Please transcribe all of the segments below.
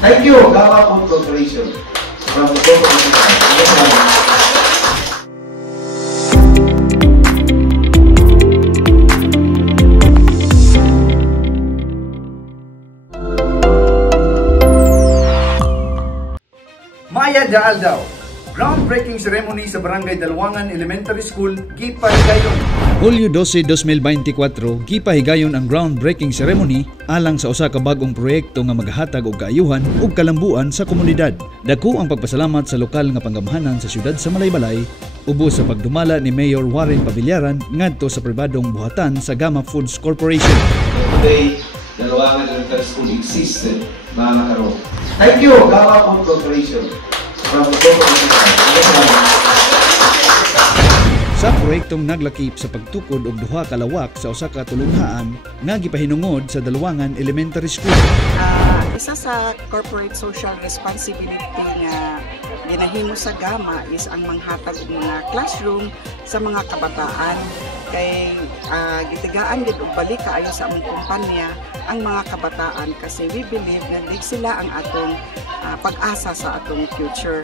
Thank you, Gama Food Corporation. From the Maya Daaldaw, groundbreaking ceremony sa Barangay Dalwangan Elementary School, Gipahigayon. Hulyo 12, 2024, gipahigayon ang groundbreaking ceremony alang sa usa ka bagong proyekto nga maghatag og kaayuhan ug kalambuan sa komunidad. Dako ang pagpasalamat sa lokal nga panggamhanan sa siyudad sa Malaybalay ubos sa pagdumala ni Mayor Warren Pavillaran ngadto sa pribadong buhatan sa Gama Foods Corporation. Today, Dalwangan Elementary School existed, mga karon. Thank you, Gama Food Corporation. From the sa proyektong naglakip sa pagtukod og duha ka lawak sa usa ka tulunghaan nga gipahinungod sa Dalwangan Elementary School. Isa sa corporate social responsibility nga ginahimo sa Gama is ang manghatag og mga classroom sa mga kabataan kay gitigaan gid og balik kaayo sa among kumpanya ang mga kabataan kasi we believe nga dig sila ang atong pag-asa sa atong future.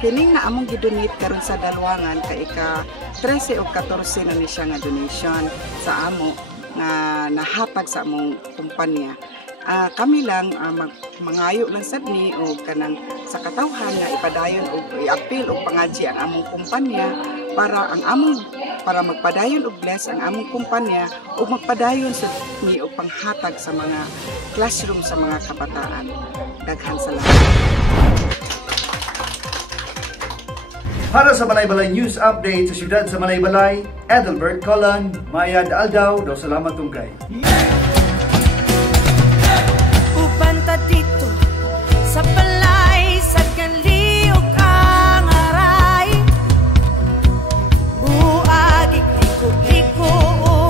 Kining na among gidonate karon sa Dalwangan kay ika 13 o 14 na ni siya nga donation sa amo nga nahatag sa among kumpanya. Kami lang mangayo lang sad ni o kanang sa katawhan na ipadayon o i-appeal og pangadji ang among kumpanya para magpadayon og bless ang among kumpanya o magpadayon sa ni og panghatag sa mga classroom sa mga kabataan. Daghan salamat. Para sa Malaybalay News Update sa siyudad sa Malaybalay, Edelbert Colon, Maya Daaldaw, daw salamat tungkay.